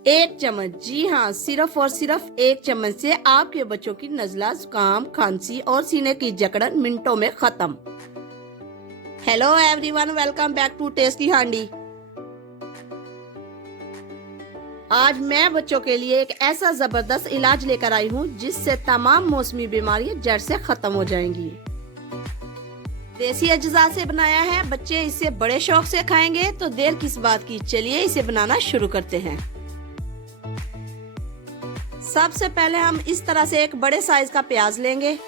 एक चम्मच, जी हाँ, सिर्फ और सिर्फ एक चम्मच से आपके बच्चों की नज़ला, जुकाम, खांसी और सीने की जकड़न मिनटों में खत्म। Hello everyone, welcome back to tasty Handi. आज मैं बच्चों के लिए एक ऐसा जबरदस्त इलाज लेकर आई हूँ जिससे तमाम मौसमी बीमारियां जड़ से खत्म हो जाएंगी। देसी अज्जा से बनाया है, बच्चे इसे बड़े शौक से खाएंगे, तो देर किस बात की, चलिए इसे बनाना शुरू करते हैं। सबसे पहले हम इस तरह से एक बड़े साइज का प्याज लेंगे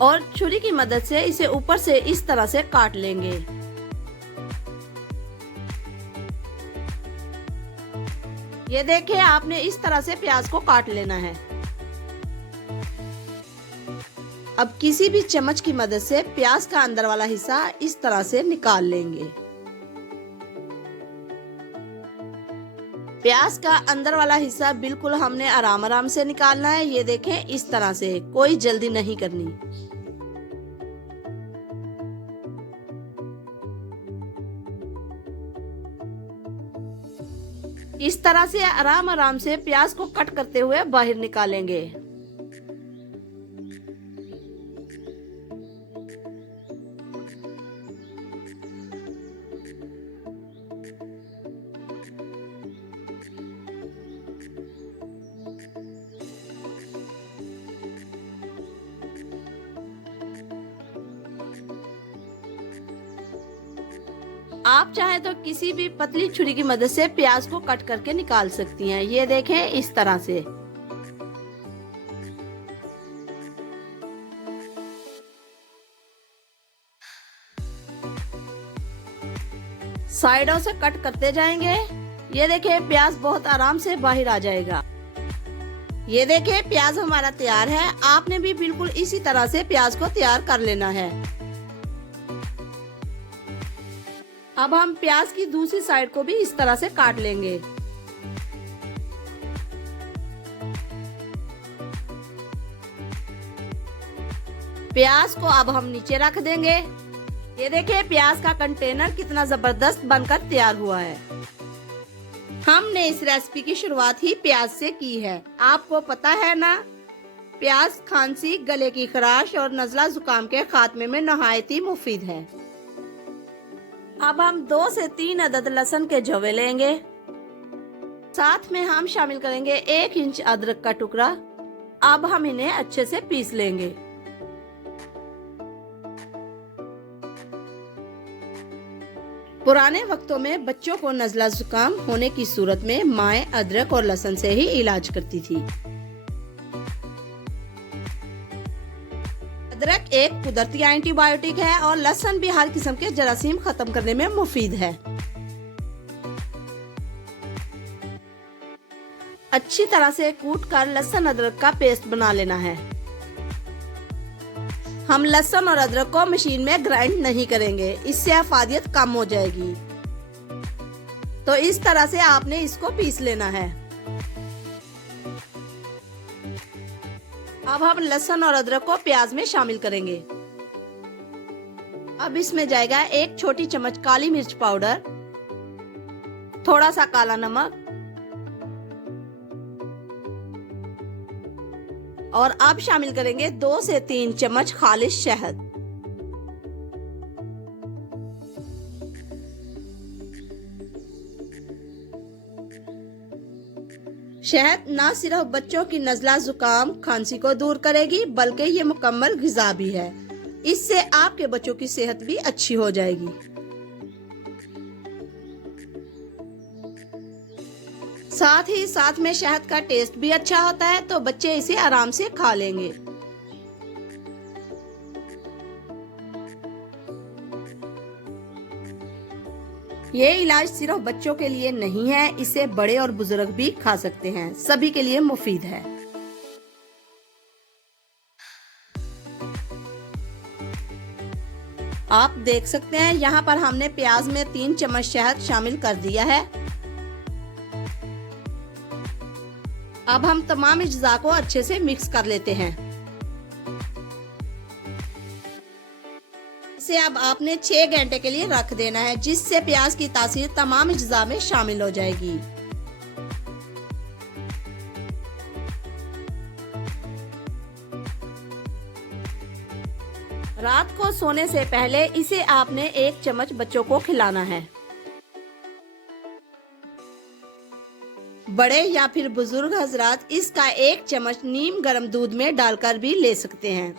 और छुरी की मदद से इसे ऊपर से इस तरह से काट लेंगे। ये देखिए, आपने इस तरह से प्याज को काट लेना है। अब किसी भी चम्मच की मदद से प्याज का अंदर वाला हिस्सा इस तरह से निकाल लेंगे। प्याज का अंदर वाला हिस्सा बिल्कुल हमने आराम आराम से निकालना है। ये देखें, इस तरह से, कोई जल्दी नहीं करनी। इस तरह से आराम आराम से प्याज को कट करते हुए बाहर निकालेंगे। आप चाहे तो किसी भी पतली छुरी की मदद से प्याज को कट करके निकाल सकती हैं। ये देखें, इस तरह से। साइडों से कट करते जाएंगे। ये देखें, प्याज बहुत आराम से बाहर आ जाएगा। ये देखें, प्याज हमारा तैयार है। आपने भी बिल्कुल इसी तरह से प्याज को तैयार कर लेना है। अब हम प्याज की दूसरी साइड को भी इस तरह से काट लेंगे। प्याज को अब हम नीचे रख देंगे। ये देखिए, प्याज का कंटेनर कितना जबरदस्त बनकर तैयार हुआ है। हमने इस रेसिपी की शुरुआत ही प्याज से की है। आपको पता है ना, प्याज खांसी, गले की खराश और नज़ला जुकाम के खात्मे में नहायत ही मुफीद है। अब हम 2 से 3 अदद लहसुन के जवे लेंगे। साथ में हम शामिल करेंगे 1 इंच अदरक का टुकड़ा। अब हम इन्हें अच्छे से पीस लेंगे। पुराने वक्तों में बच्चों को नज़ला जुकाम होने की सूरत में माएं अदरक और लहसुन से ही इलाज करती थी। अदरक एक कुदरती एंटीबायोटिक है और लहसुन भी हर किस्म के जरासीम खत्म करने में मुफीद है। अच्छी तरह से कूट कर लहसुन अदरक का पेस्ट बना लेना है। हम लहसुन और अदरक को मशीन में ग्राइंड नहीं करेंगे, इससे अफादियत कम हो जाएगी। तो इस तरह से आपने इसको पीस लेना है। अब हम लहसुन और अदरक को प्याज में शामिल करेंगे। अब इसमें जाएगा 1 छोटी चम्मच काली मिर्च पाउडर, थोड़ा सा काला नमक और अब शामिल करेंगे 2 से 3 चम्मच खालिश शहद। शहद न सिर्फ बच्चों की नज़ला, जुकाम, खांसी को दूर करेगी, बल्कि ये मुकम्मल ग़िज़ा भी है। इससे आपके बच्चों की सेहत भी अच्छी हो जाएगी। साथ ही साथ में शहद का टेस्ट भी अच्छा होता है, तो बच्चे इसे आराम से खा लेंगे। ये इलाज सिर्फ बच्चों के लिए नहीं है, इसे बड़े और बुजुर्ग भी खा सकते हैं। सभी के लिए मुफीद है। आप देख सकते हैं, यहाँ पर हमने प्याज में 3 चम्मच शहद शामिल कर दिया है। अब हम तमाम अज्जा को अच्छे से मिक्स कर लेते हैं। इसे अब आपने 6 घंटे के लिए रख देना है, जिससे प्याज की तासीर तमाम अज्जा में शामिल हो जाएगी। रात को सोने से पहले इसे आपने 1 चम्मच बच्चों को खिलाना है। बड़े या फिर बुजुर्ग हजरात इसका 1 चम्मच नीम गर्म दूध में डालकर भी ले सकते हैं।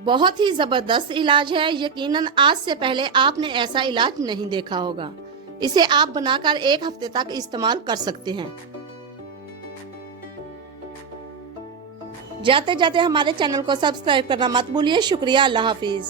बहुत ही जबरदस्त इलाज है। यकीनन आज से पहले आपने ऐसा इलाज नहीं देखा होगा। इसे आप बनाकर 1 हफ्ते तक इस्तेमाल कर सकते हैं। जाते जाते हमारे चैनल को सब्सक्राइब करना मत भूलिए। शुक्रिया। अल्लाह हाफिज।